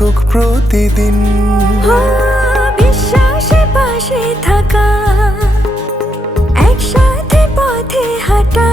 থাকুক প্রতিদিন। বিশ্বাসে পাশে থাকা একসাথে পথে হাঁটা।